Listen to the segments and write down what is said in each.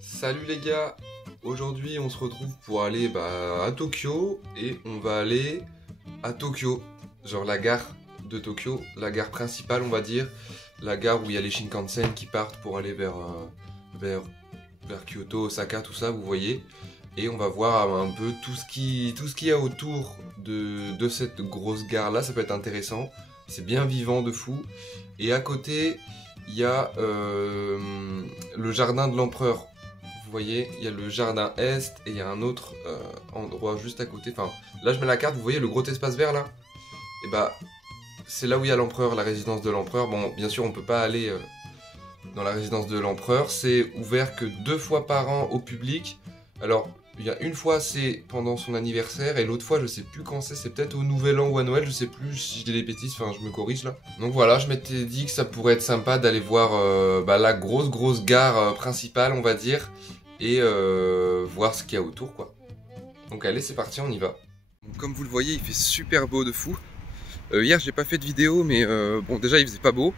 Salut les gars, aujourd'hui on se retrouve pour aller à Tokyo et on va aller à Tokyo, genre la gare de Tokyo, la gare principale on va dire, la gare où il y a les Shinkansen qui partent pour aller vers Kyoto, Osaka, tout ça vous voyez, et on va voir un peu tout ce qu'il y a autour de cette grosse gare là, ça peut être intéressant, c'est bien vivant de fou, et à côté il y a le jardin de l'empereur. Vous voyez, il y a le jardin Est et il y a un autre endroit juste à côté. Enfin, là je mets la carte, vous voyez le gros espace vert là? Et c'est là où il y a l'empereur, la résidence de l'empereur. Bon, bien sûr, on peut pas aller dans la résidence de l'empereur. C'est ouvert que 2 fois par an au public. Alors, il y a une fois, c'est pendant son anniversaire, et l'autre fois, je sais plus quand c'est peut-être au Nouvel An ou à Noël, je sais plus si je dis des bêtises, enfin, je me corrige là. Donc voilà, je m'étais dit que ça pourrait être sympa d'aller voir la grosse gare principale, on va dire, et voir ce qu'il y a autour, quoi. Donc allez, c'est parti, on y va. Donc, comme vous le voyez, il fait super beau de fou. Hier, j'ai pas fait de vidéo, mais bon, déjà, il faisait pas beau.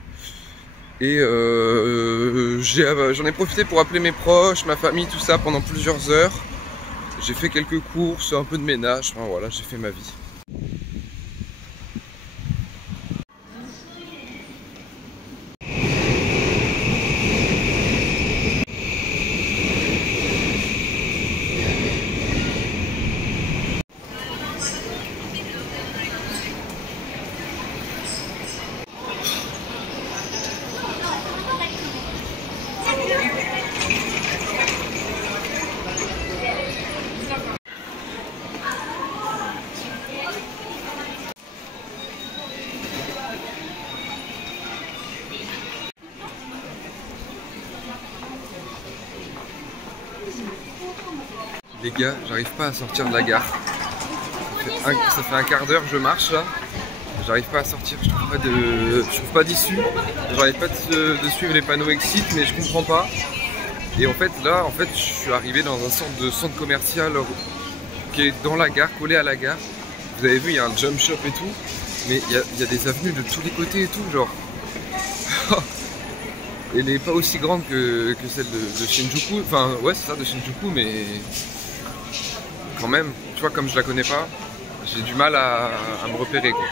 Et j'en ai profité pour appeler mes proches, ma famille, tout ça pendant plusieurs heures. J'ai fait quelques courses, un peu de ménage, enfin voilà, j'ai fait ma vie. Les gars, j'arrive pas à sortir de la gare. Ça fait un quart d'heure que je marche là. J'arrive pas à sortir, je trouve pas d'issue. J'arrive pas de suivre les panneaux exit, mais je comprends pas. Et en fait là, je suis arrivé dans un sorte de centre commercial qui est dans la gare, collé à la gare. Vous avez vu, il y a un jump shop et tout. Mais il y a des avenues de tous les côtés et tout, genre. Elle n'est pas aussi grande que celle de Shinjuku. Enfin ouais, c'est ça, de Shinjuku, mais quand même, tu vois, comme je la connais pas, j'ai du mal à me repérer, quoi.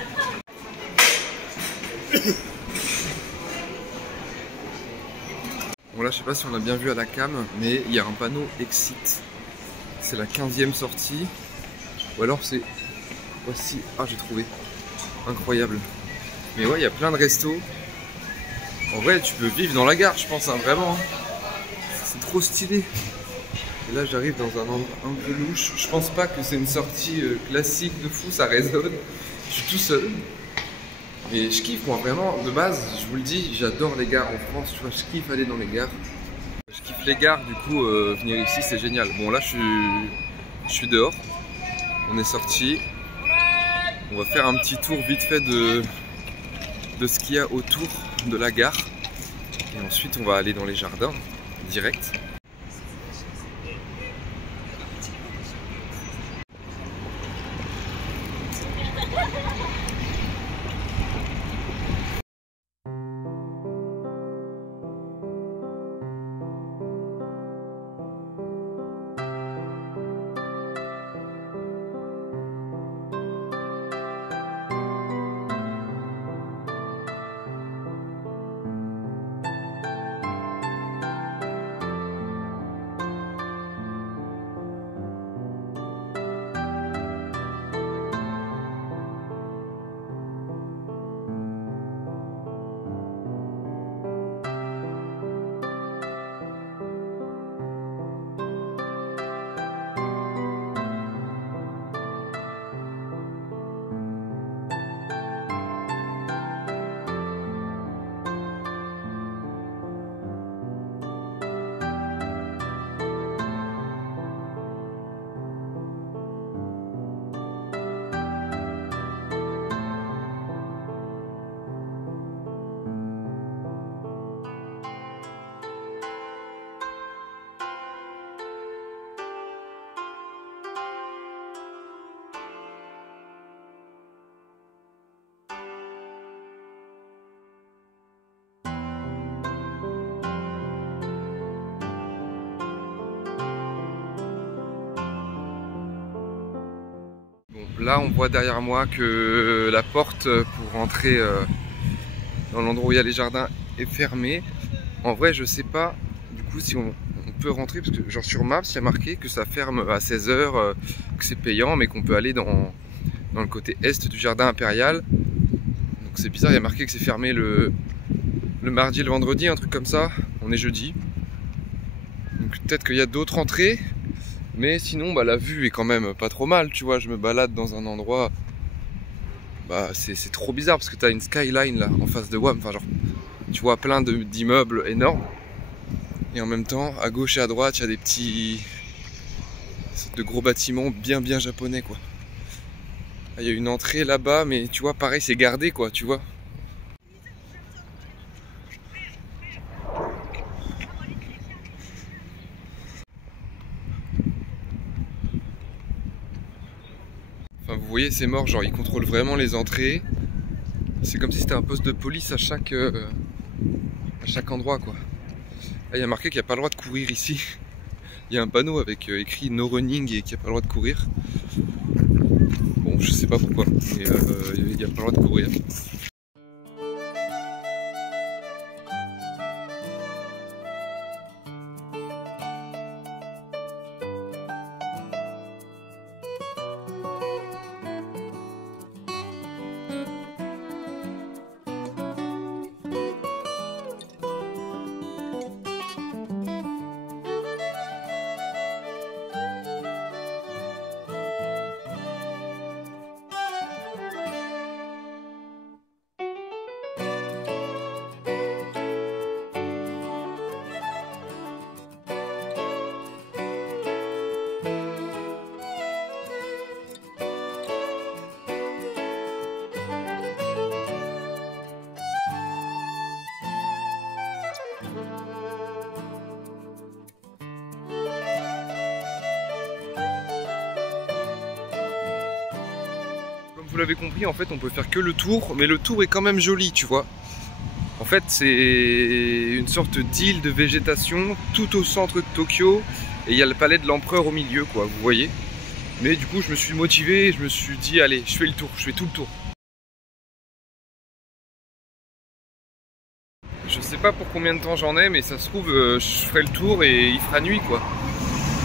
Bon là, je sais pas si on a bien vu à la cam, mais il y a un panneau exit. C'est la 15e sortie. Ou alors c'est... Voici... Ah, j'ai trouvé. Incroyable. Mais ouais, il y a plein de restos. En vrai, tu peux vivre dans la gare, je pense, hein, vraiment. Hein. C'est trop stylé. Et là, j'arrive dans un endroit un peu louche. Je pense pas que c'est une sortie classique de fou, ça résonne. Je suis tout seul. Mais je kiffe, moi, vraiment, de base, je vous le dis, j'adore les gares en France, tu vois, je kiffe aller dans les gares. Je kiffe les gares, du coup, venir ici, c'est génial. Bon, là, je suis dehors, on est sorti. On va faire un petit tour vite fait de ce qu'il y a autour de la gare. Et ensuite, on va aller dans les jardins, direct. là on voit derrière moi que la porte pour rentrer dans l'endroit où il y a les jardins est fermée. En vrai je sais pas du coup si on peut rentrer, parce que genre sur Maps il y a marqué que ça ferme à 16 h, que c'est payant, mais qu'on peut aller dans le côté est du jardin impérial. Donc c'est bizarre, il y a marqué que c'est fermé le mardi et le vendredi, un truc comme ça. On est jeudi. Donc peut-être qu'il y a d'autres entrées. Mais sinon bah, la vue est quand même pas trop mal, tu vois. Je me balade dans un endroit, bah, c'est trop bizarre parce que tu as une skyline là en face de WAM. Enfin genre tu vois plein d'immeubles énormes. Et en même temps à gauche et à droite il y a des petits de gros bâtiments bien japonais quoi. Il y a une entrée là-bas, mais tu vois pareil c'est gardé quoi, tu vois. Enfin vous voyez c'est mort, genre ils contrôlent vraiment les entrées. C'est comme si c'était un poste de police à chaque endroit quoi. Là il y a marqué qu'il n'y a pas le droit de courir ici. Il y a un panneau avec écrit no running et qu'il n'y a pas le droit de courir. Bon je sais pas pourquoi, mais il n'y a pas le droit de courir. Vous l'avez compris, en fait on peut faire que le tour, mais le tour est quand même joli, tu vois. En fait c'est une sorte d'île de végétation tout au centre de Tokyo, et il y a le palais de l'empereur au milieu quoi, vous voyez. Mais du coup je me suis motivé et je me suis dit allez je fais le tour, je fais tout le tour. Je sais pas pour combien de temps j'en ai, mais ça se trouve je ferai le tour et il fera nuit quoi.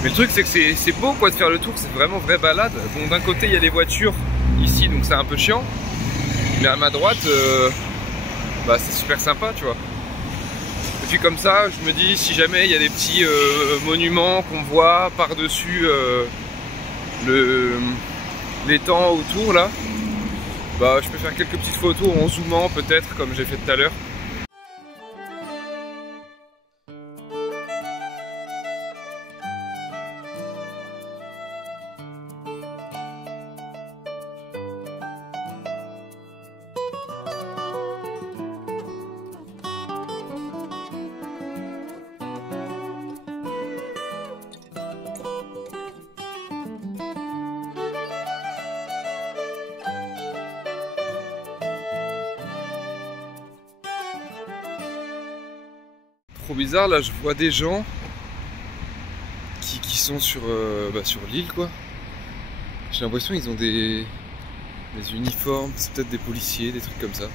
Mais le truc c'est que c'est beau quoi de faire le tour, c'est vraiment vraie balade. Bon d'un côté il y a des voitures ici donc c'est un peu chiant, mais à ma droite bah, c'est super sympa tu vois. Et puis comme ça je me dis si jamais il y a des petits monuments qu'on voit par dessus l'étang autour là, bah je peux faire quelques petites photos en zoomant peut-être comme j'ai fait tout à l'heure. Trop bizarre, là je vois des gens qui sont sur l'île quoi. J'ai l'impression qu'ils ont des uniformes, c'est peut-être des policiers, des trucs comme ça.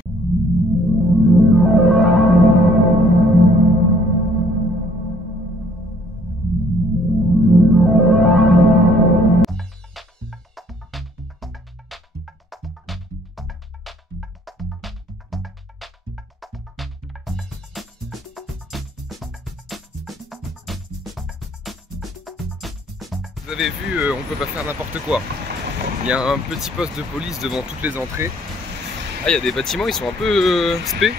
Vous avez vu, on peut pas faire n'importe quoi. Il y a un petit poste de police devant toutes les entrées. Ah, il y a des bâtiments, ils sont un peu spé.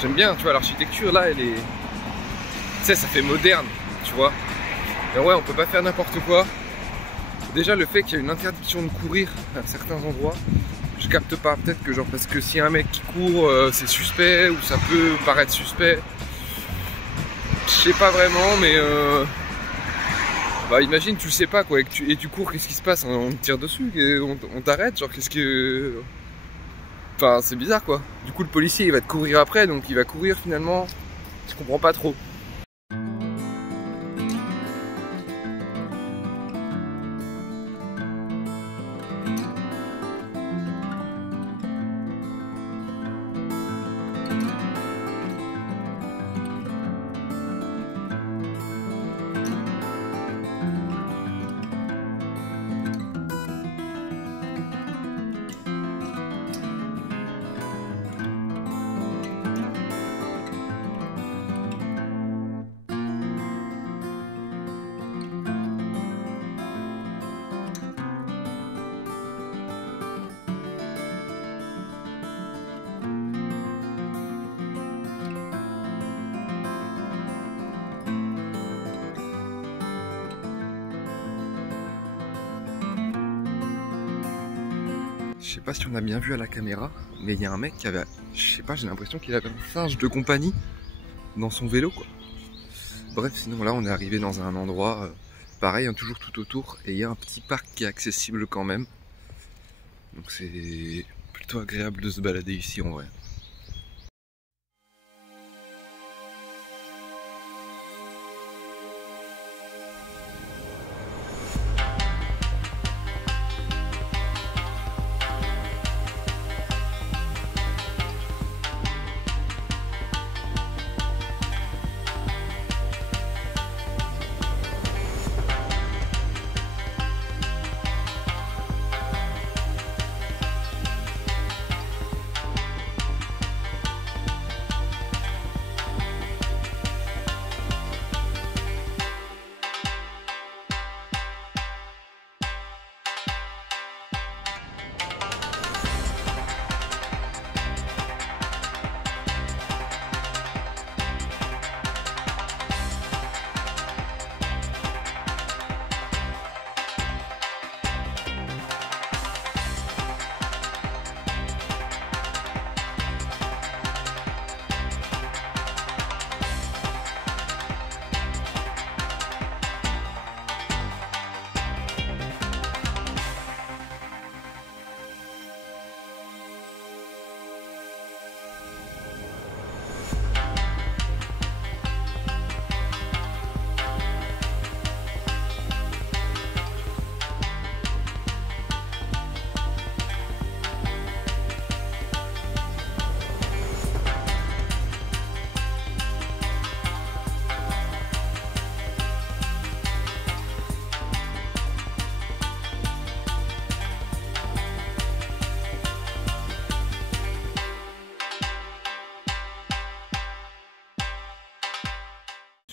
J'aime bien, tu vois, l'architecture là, elle est... Tu sais, ça fait moderne, tu vois. Et ouais, on peut pas faire n'importe quoi. Déjà, le fait qu'il y a une interdiction de courir à certains endroits, je capte pas. Peut-être que genre, parce que si un mec qui court, c'est suspect, ou ça peut paraître suspect. Je sais pas vraiment, mais... Bah imagine tu le sais pas quoi, et tu cours, qu'est-ce qui se passe? On te tire dessus, on t'arrête, genre qu'est-ce que... Enfin c'est bizarre quoi. Du coup le policier il va te courir après, donc il va courir finalement, je comprends pas trop. Je sais pas si on a bien vu à la caméra, mais il y a un mec qui avait, je sais pas, j'ai l'impression qu'il avait un singe de compagnie dans son vélo quoi. Bref, sinon là on est arrivé dans un endroit pareil, hein, toujours tout autour, et il y a un petit parc qui est accessible quand même. Donc c'est plutôt agréable de se balader ici en vrai.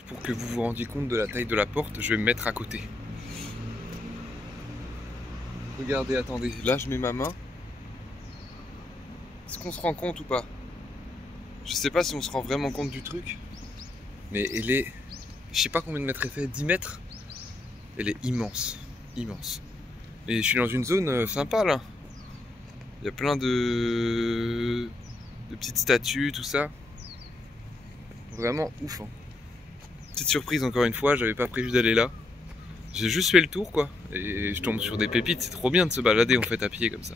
Pour que vous vous rendiez compte de la taille de la porte, je vais me mettre à côté. Regardez, attendez, là je mets ma main. Est-ce qu'on se rend compte ou pas? Je sais pas si on se rend vraiment compte du truc, mais elle est, je sais pas combien de mètres elle fait, 10 mètres. Elle est immense, immense. Et je suis dans une zone sympa là. Il y a plein de petites statues, tout ça. Vraiment ouf, hein. Petite surprise encore une fois, j'avais pas prévu d'aller là. J'ai juste fait le tour quoi, et je tombe sur des pépites, c'est trop bien de se balader en fait à pied comme ça.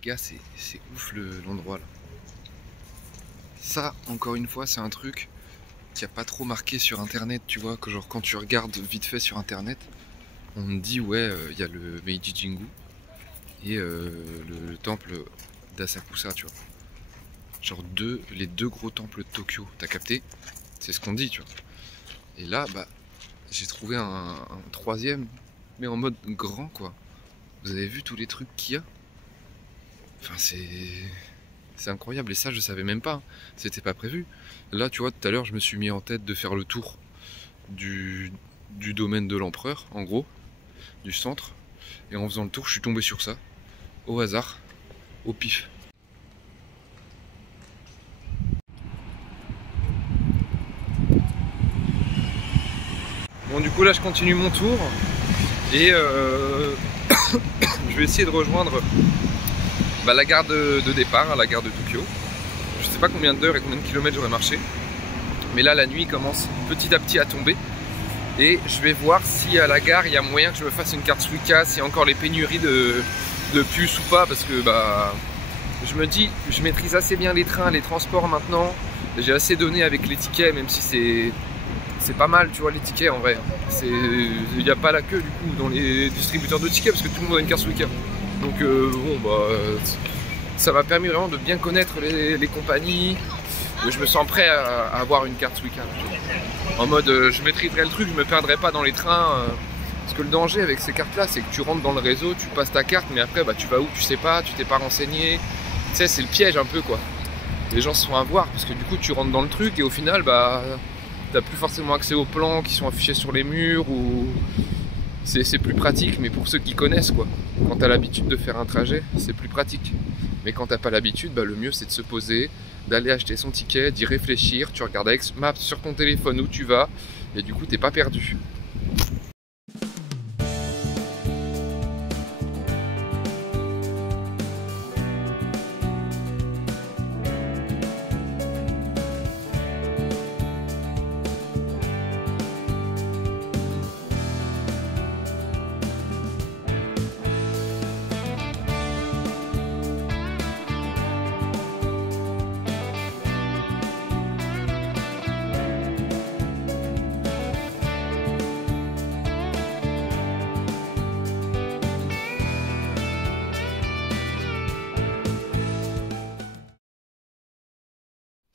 Les gars, c'est ouf l'endroit là. Ça, encore une fois, c'est un truc. qu'il n'y a pas trop marqué sur internet, tu vois, que genre quand tu regardes vite fait sur internet, on te dit ouais, il y a le Meiji Jingu et le temple d'Asakusa, tu vois. Genre les deux gros temples de Tokyo, t'as capté? C'est ce qu'on dit, tu vois. Et là, bah, j'ai trouvé un troisième, mais en mode grand, quoi. Vous avez vu tous les trucs qu'il y a? Enfin, c'est incroyable, et ça, je savais même pas. Hein. C'était pas prévu. Là, tu vois, tout à l'heure, je me suis mis en tête de faire le tour du domaine de l'empereur, en gros, du centre. Et en faisant le tour, je suis tombé sur ça, au hasard, au pif. Bon, du coup, là, je continue mon tour. Et je vais essayer de rejoindre la gare de départ, la gare de Tokyo. Je sais pas combien d'heures et combien de kilomètres j'aurais marché. Mais là, la nuit commence petit à petit à tomber. Et je vais voir si à la gare, il y a moyen que je me fasse une carte Suica, s'il y a encore les pénuries de puces ou pas. Parce que bah, je me dis, je maîtrise assez bien les trains, les transports maintenant. J'ai assez donné avec les tickets, même si c'est pas mal, tu vois, les tickets en vrai. Il n'y a pas la queue du coup dans les distributeurs de tickets parce que tout le monde a une carte Suica. Donc bon, bah, ça m'a permis vraiment de bien connaître les compagnies. Je me sens prêt à avoir une carte Suica. En mode, je maîtriserai le truc, je me perdrai pas dans les trains. Parce que le danger avec ces cartes-là, c'est que tu rentres dans le réseau, tu passes ta carte, mais après, bah, tu vas où, tu sais pas, tu t'es pas renseigné. Tu sais, c'est le piège un peu, quoi. Les gens se font avoir parce que du coup, tu rentres dans le truc et au final, bah, t'as plus forcément accès aux plans qui sont affichés sur les murs ou... C'est plus pratique, mais pour ceux qui connaissent, quoi. Quand t'as l'habitude de faire un trajet, c'est plus pratique. Mais quand t'as pas l'habitude, bah, le mieux c'est de se poser, d'aller acheter son ticket, d'y réfléchir. Tu regardes avec Maps sur ton téléphone où tu vas, et du coup t'es pas perdu.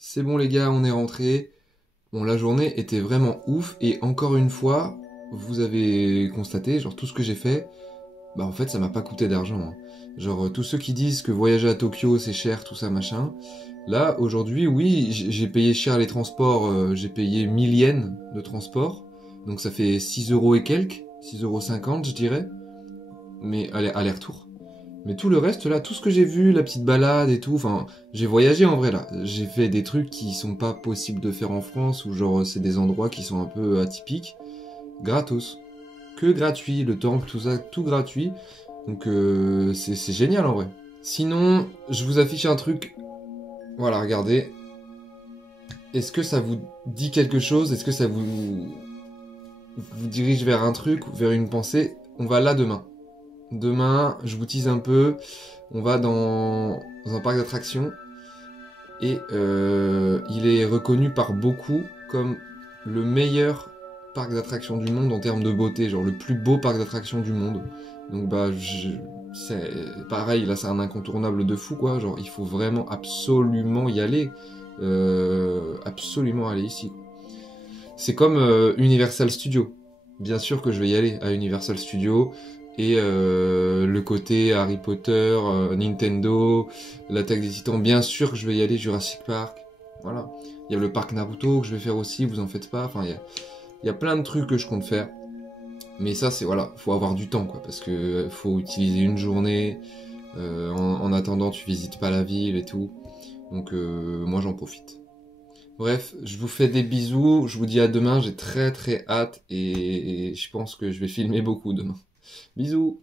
C'est bon les gars, on est rentré. Bon, la journée était vraiment ouf et encore une fois, vous avez constaté, genre tout ce que j'ai fait, bah en fait ça m'a pas coûté d'argent. Hein. Genre tous ceux qui disent que voyager à Tokyo c'est cher, tout ça machin. Là aujourd'hui, oui, j'ai payé cher les transports, j'ai payé 1000 yens de transport, donc ça fait 6 € et quelques, 6,50 € je dirais, mais aller-retour. Mais tout le reste, là, tout ce que j'ai vu, la petite balade et tout, enfin, j'ai voyagé en vrai, là. J'ai fait des trucs qui sont pas possibles de faire en France, ou genre, c'est des endroits qui sont un peu atypiques. Gratos. Que gratuit, le temple, tout ça, tout gratuit. Donc, c'est génial en vrai. Sinon, je vous affiche un truc. Voilà, regardez. Est-ce que ça vous dit quelque chose? Est-ce que ça vous dirige vers un truc, vers une pensée? On va là demain. Demain, je vous tease un peu, on va dans un parc d'attractions et il est reconnu par beaucoup comme le meilleur parc d'attractions du monde en termes de beauté, genre le plus beau parc d'attractions du monde. Donc bah, c'est pareil, là c'est un incontournable de fou quoi, genre il faut vraiment absolument y aller, absolument aller ici. C'est comme Universal Studios, bien sûr que je vais y aller à Universal Studios. Et le côté Harry Potter, Nintendo, l'attaque des Titans, bien sûr que je vais y aller, Jurassic Park, voilà. Il y a le parc Naruto que je vais faire aussi, vous en faites pas, enfin il y a plein de trucs que je compte faire. Mais ça c'est voilà, faut avoir du temps quoi, parce que faut utiliser une journée, en attendant tu visites pas la ville et tout, donc moi j'en profite. Bref, je vous fais des bisous, je vous dis à demain, j'ai très très hâte et je pense que je vais filmer beaucoup demain. Bisous.